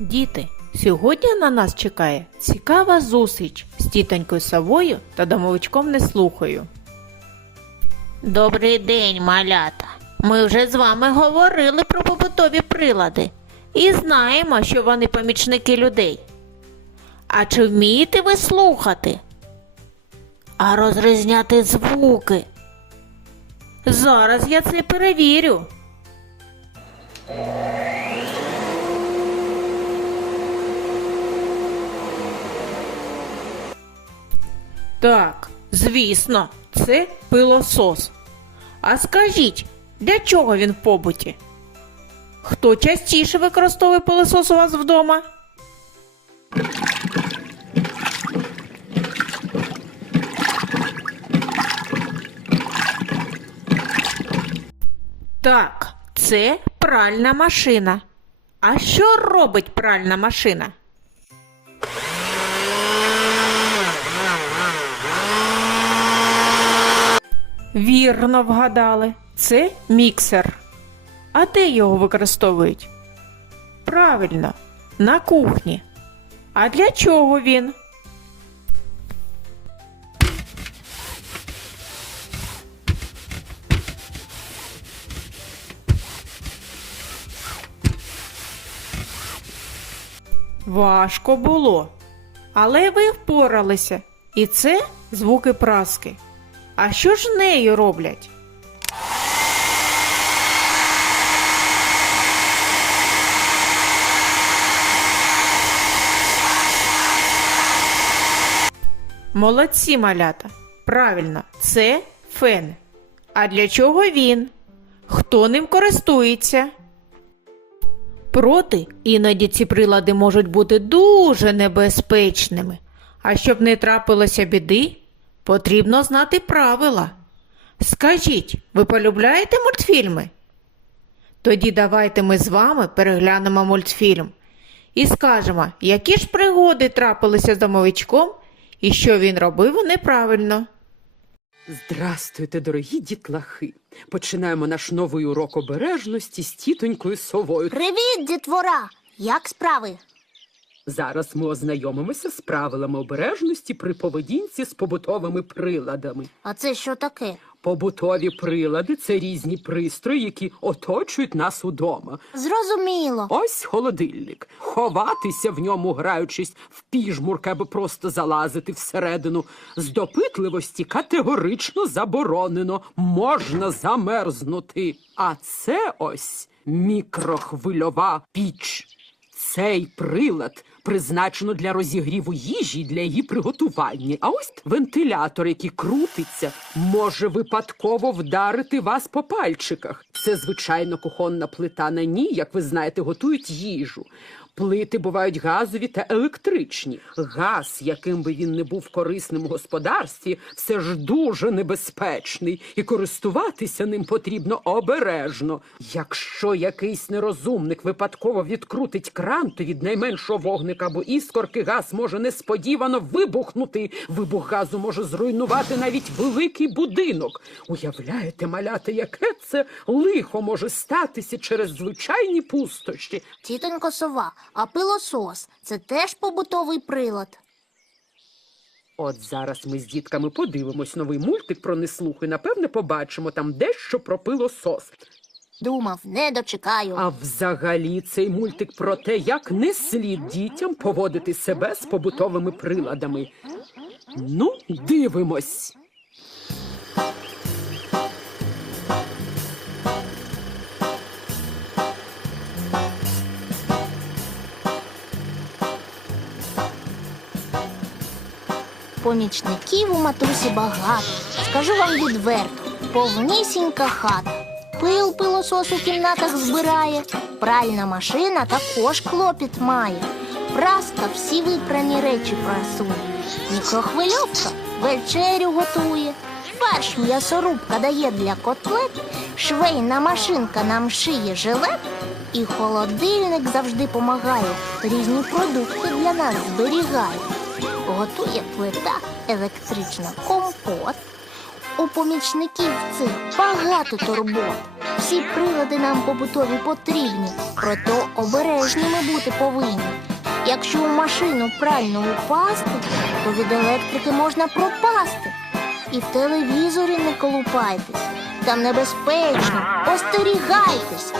Діти, сьогодні на нас чекає цікава зустріч з тітонькою Савою та домовичком Неслухою. Добрий день, малята. Ми вже з вами говорили про побутові прилади і знаємо, що вони помічники людей. А чи вмієте ви слухати? А розрізняти звуки? Зараз я це перевірю. Так, звісно, це пилосос. А скажіть, для чого він в побуті? Хто частіше використовує пилосос у вас вдома? Так, це пральна машина. А що робить пральна машина? Вірно вгадали, це міксер. А де його використовують? Правильно, на кухні. А для чого він? Важко було. Але ви впоралися. І це звуки праски. А що ж нею роблять? Молодці малята. Правильно, це фен. А для чого він? Хто ним користується? Проти іноді ці прилади можуть бути дуже небезпечними. А щоб не трапилося біди, потрібно знати правила. Скажіть, ви полюбляєте мультфільми? Тоді давайте ми з вами переглянемо мультфільм і скажемо, які ж пригоди трапилися з домовичком і що він робив неправильно. Здрастуйте, дорогі дітлахи. Починаємо наш новий урок обережності з тітонькою совою. Привіт, дітвора! Як справи? Зараз ми ознайомимося з правилами обережності при поведінці з побутовими приладами. А це що таке? Побутові прилади це різні пристрої, які оточують нас удома. Зрозуміло. Ось холодильник. Ховатися в ньому, граючись в піжмурки, аби просто залазити всередину. З допитливості категорично заборонено. Можна замерзнути. А це ось мікрохвильова піч. Цей прилад призначено для розігріву їжі для її приготування. А ось вентилятор, який крутиться, може випадково вдарити вас по пальчиках. Це звичайно кухонна плита на ній, як ви знаєте, готують їжу. Плити бувають газові та електричні. Газ, яким би він не був корисним у господарстві, все ж дуже небезпечний, і користуватися ним потрібно обережно. Якщо якийсь нерозумник випадково відкрутить кран, то від найменшого вогника або іскорки газ може несподівано вибухнути. Вибух газу може зруйнувати навіть великий будинок. Уявляєте, маляти, яке це лихо може статися через звичайні пустощі. Тітонько сова, а пилосос це теж побутовий прилад. От зараз ми з дітками подивимось новий мультик про неслуху і напевне побачимо там дещо про пилосос. Думав, не дочекаю. А взагалі цей мультик про те, як не слід дітям поводити себе з побутовими приладами. Ну, дивимось. Помічників у матусі багато. Скажу вам відверто, повнісінька хата. Пил пилосос у кімнатах збирає, пральна машина також клопіт має. Праска всі випрані речі прасує. Мікрохвильовка вечерю готує. Фарш м'ясорубка дає для котлет, швейна машинка нам шиє жилет, і холодильник завжди помагає, різні продукти для нас зберігає. Готує плита електрична компот. У помічників цих багато турбот. Всі прилади нам побутові потрібні, проте обережні ми бути повинні. Якщо у машину прально упасти, то від електрики можна пропасти. І в телевізорі не колупайтесь. Там небезпечно, остерігайтесь.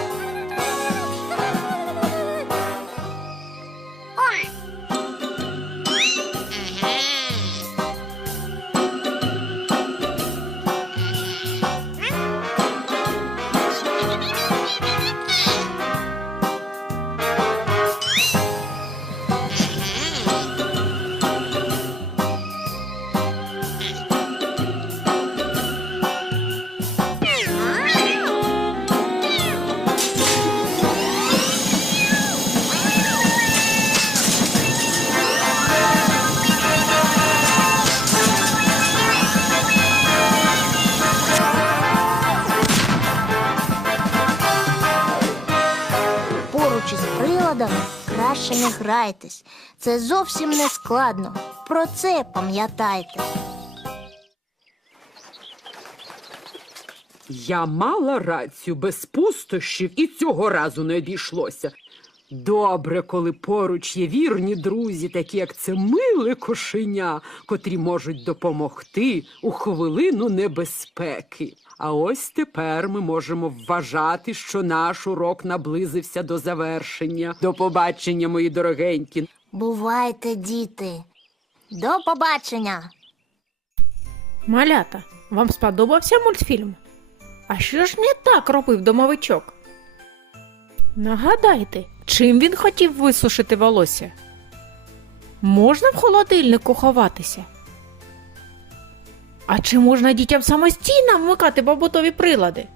Грайтесь. Це зовсім не складно. Про це пам'ятайте. Я мала рацію без пустощів і цього разу не обійшлося. Добре, коли поруч є вірні друзі, такі як це миле кошеня, котрі можуть допомогти у хвилину небезпеки. А ось тепер ми можемо вважати, що наш урок наблизився до завершення. До побачення, мої дорогенькі. Бувайте, діти. До побачення! Малята, вам сподобався мультфільм? А що ж не так робив домовичок? Нагадайте, чим він хотів висушити волосся? Можна в холодильнику ховатися? А чи можна дітям самостійно вмикати побутові прилади?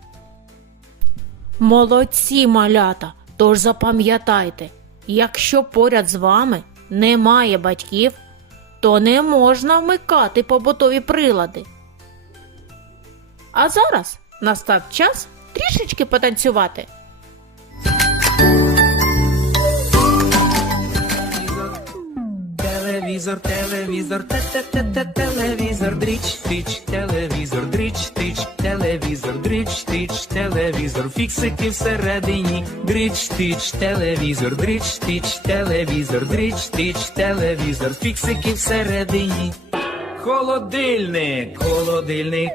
Молодці, малята! Тож запам'ятайте, якщо поряд з вами немає батьків, то не можна вмикати побутові прилади. А зараз настав час трішечки потанцювати. Телевізор, телевізор, телевізор, дріч, тич, телевізор, дріч, тич, телевізор, дріч, тич, телевізор, фіксики всередині, дріч, тич, телевізор, дріч, тич, телевізор, дріч, тич, телевізор, фіксики всередині. Холодильник, холодильник,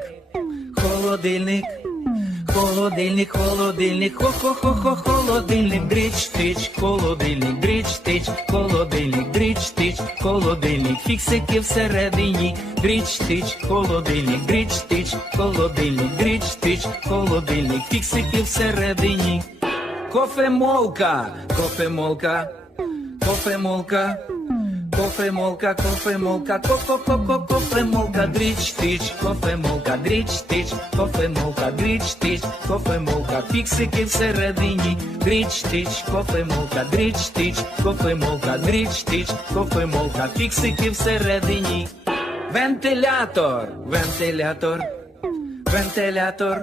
холодильник. Холодильник, холодильник, хо-хо-хо-хо, холодильник, дріч, тич, холодильник, дріч, холодильник, фіксики всередині, дріч, тич, холодильник, дріч, тич, холодильник, дріч, тич, холодильник, фіксики всередині. Кофемолка, кофемолка, кофемолка. Кофемолка, кофемолка, ко-ко-ко-ко, кофемолка, дріч, тич, кофемолка, дріч, тич, кофемолка, дріч, тич, кофемолка, фіксики всередині, дріч, тич, кофемолка, дріч, тич, кофемолка, дріч, тич, кофемолка, фіксики всередині. Вентилятор, вентилятор, вентилятор.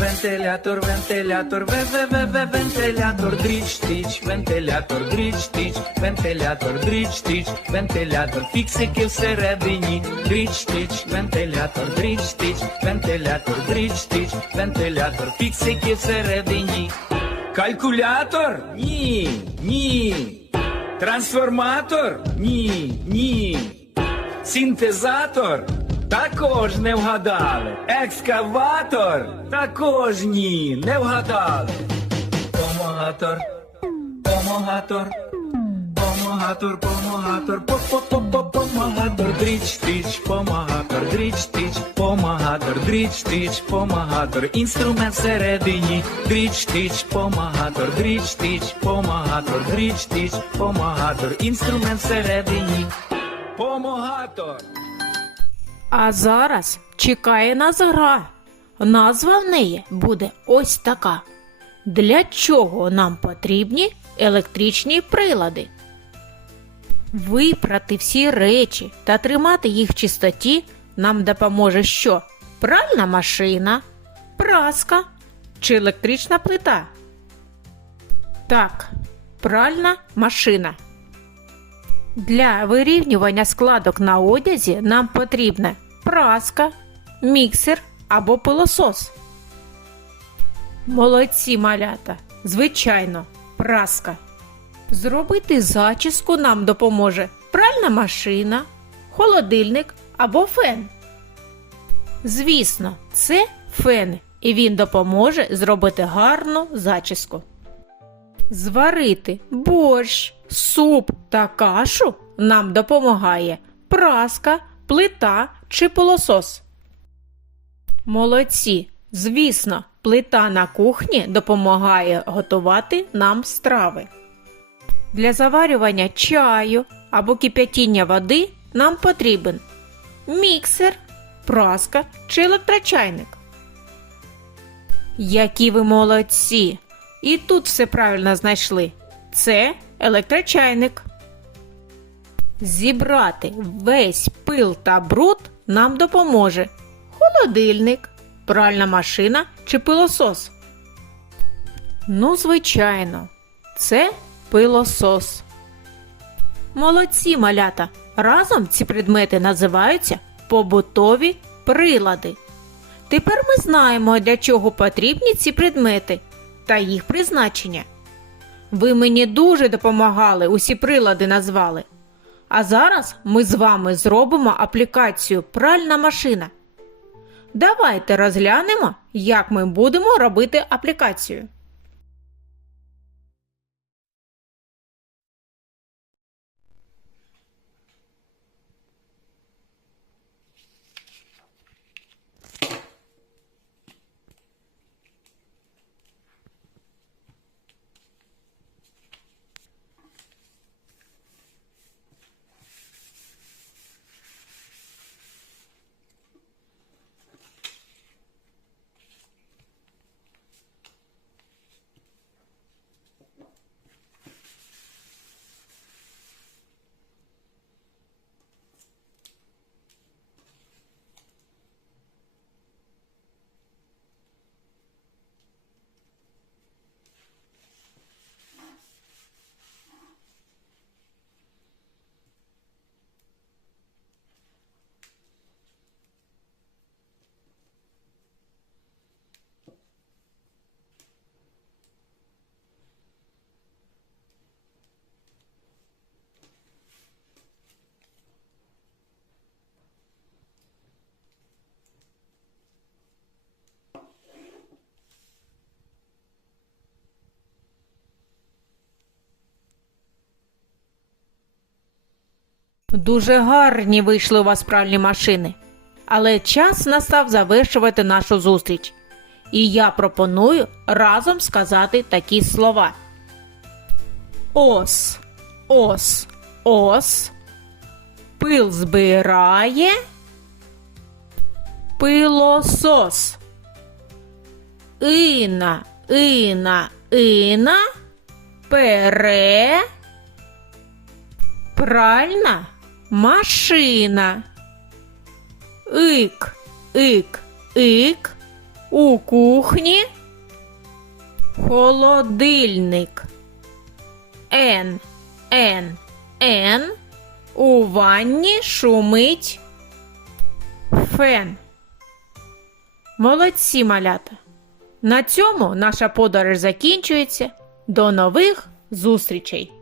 Вентилятор, вентилятор, вентилятор, дріч, тич, вентилятор, дріч, тич, вентилятор, дріч, тич, вентилятор, фіксики всередині, дріч, тич, вентилятор, дріч, тич, вентилятор, дріч, тич, вентилятор, фіксики всередині. Калькулятор? Ні, ні. Трансформатор? Ні, ні. Синтезатор? Також не вгадали. Екскаватор? Також ні, не вгадали. Помогатор, помогатор, помогатор, помогатор, по-по-по-по-помогатор, дріч, тич, помогатор, дріч, тич, помогатор, дріч, тич, помогатор, інструмент всередині, дріч, тич, помогатор, дріч, тич, помогатор, дріч, тич, помогатор, інструмент всередині, помогатор. А зараз чекає нас гра. Назва в неї буде ось така. Для чого нам потрібні електричні прилади? Випрати всі речі та тримати їх в чистоті нам допоможе що? Пральна машина, праска чи електрична плита? Так, пральна машина. Для вирівнювання складок на одязі нам потрібна праска, міксер або пилосос. Молодці малята, звичайно, праска. Зробити зачіску нам допоможе пральна машина, холодильник або фен. Звісно, це фен, і він допоможе зробити гарну зачіску. Зварити борщ, суп та кашу нам допомагає праска, плита чи пилосос. Молодці! Звісно, плита на кухні допомагає готувати нам страви. Для заварювання чаю або кип'ятіння води нам потрібен міксер, праска чи електрочайник. Які ви молодці! І тут все правильно знайшли. Це електрочайник. Зібрати весь пил та бруд нам допоможе холодильник, пральна машина чи пилосос. Ну, звичайно, це пилосос. Молодці малята. Разом ці предмети називаються побутові прилади. Тепер ми знаємо, для чого потрібні ці предмети та їх призначення. Ви мені дуже допомагали, усі прилади назвали. А зараз ми з вами зробимо аплікацію Пральна машина. Давайте розглянемо, як ми будемо робити аплікацію. Дуже гарні вийшли у вас пральні машини. Але час настав завершувати нашу зустріч. І я пропоную разом сказати такі слова: Ос, ос, ос. Пил збирає. Пилосос. Ина, ина, ина. Пере. Пральна машина. Ик, ик, ик. У кухні. Холодильник. Н, Н, Н. У ванні шумить. Фен. Молодці малята. На цьому наша подорож закінчується. До нових зустрічей!